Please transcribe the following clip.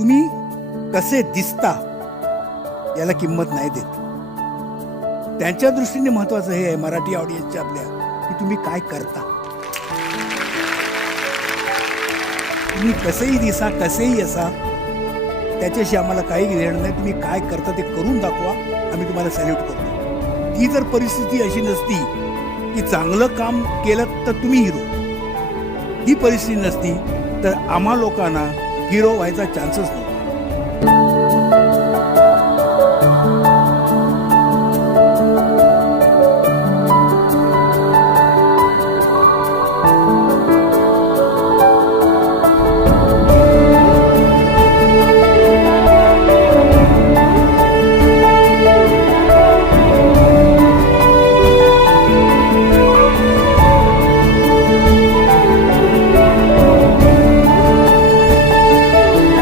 तुम्ही कसे दिसता याला किंमत नाही देत. त्यांच्या दृष्टीने महत्वाचं हे आहे मराठी ऑडियन्सच्या आपल्या, की तुम्ही काय करता. तुम्ही कसेही दिसा कसेही असा त्याच्याशी आम्हाला काही घेणं नाही. तुम्ही काय करता ते करून दाखवा, आम्ही तुम्हाला सॅल्यूट करतो. ती जर परिस्थिती अशी नसती की चांगलं काम केलं तर तुम्ही हिरो, ही परिस्थिती नसती तर आम्हा लोकांना हिरो व्हायचा चान्सच नव्हता.